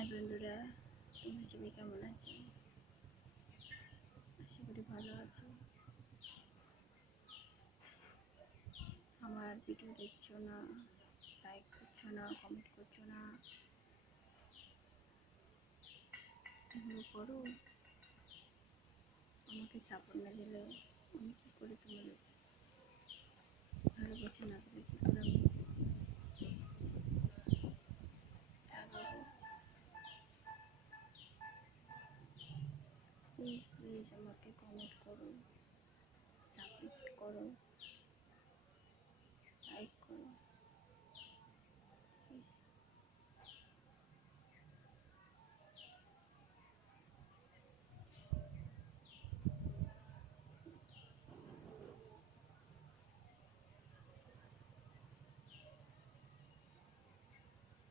হাই বন্ধুরা, তোমরা সবাই কেমন আছো? আশা করি ভালো আছো। আমার ভিডিও দেখছো না, লাইক করছো না, কমেন্ট করছো না, এগুলো করো। আমাকে সাপোর্ট না দিলে আমি কী করে তোমাদের ভালোবাসা না দিলে কী করে আমি আগাবো? প্লিজ প্লিজ আমাকে কমেন্ট করো, সাপোর্ট করো, লাইক করো প্লিজ।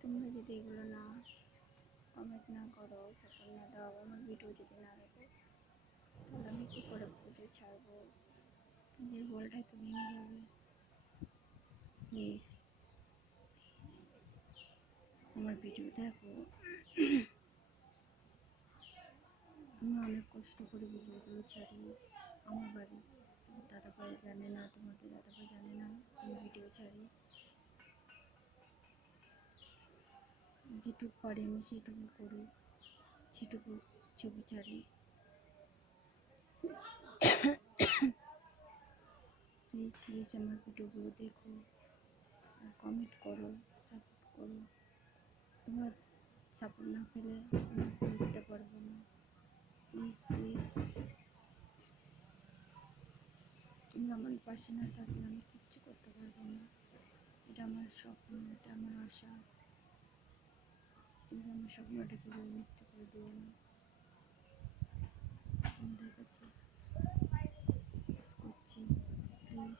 তোমরা যদি এগুলো না কমেন্ট না করো, সাপোর্ট না দাও, আমার ভিডিও যদি না দেখো, তাহলে আমি কী করে ভিডিও ছাড়বো? নিজের বলটাই তো ভেঙে যাবে। প্লিজ আমার ভিডিও দেখো। আমি অনেক কষ্ট করে ভিডিওগুলো ছাড়ি। আমার বাড়ি দাদাভাই জানে না, তোমাদের দাদাভাই জানে না আমি ভিডিও ছাড়ি। যেটুকু পারি আমি সেটুকু করি, যেটুকু ছবি ছাড়ি। প্লিজ প্লিজ আমার ভিডিওগুলো দেখো আর কমেন্ট করো, সাপোর্ট করো। তোমার সাপোর্ট না পেলে আমি করতে পারবো না। প্লিজ প্লিজ তুমি আমার পাশে না থাকলে আমি কিচ্ছু করতে পারবো না। এটা আমার স্বপ্ন, এটা আমার আশা। প্লিজ আমার স্বপ্নটাকে মিথ্যে করে দিও না। তোমাদের কাছে করছি প্লিজ।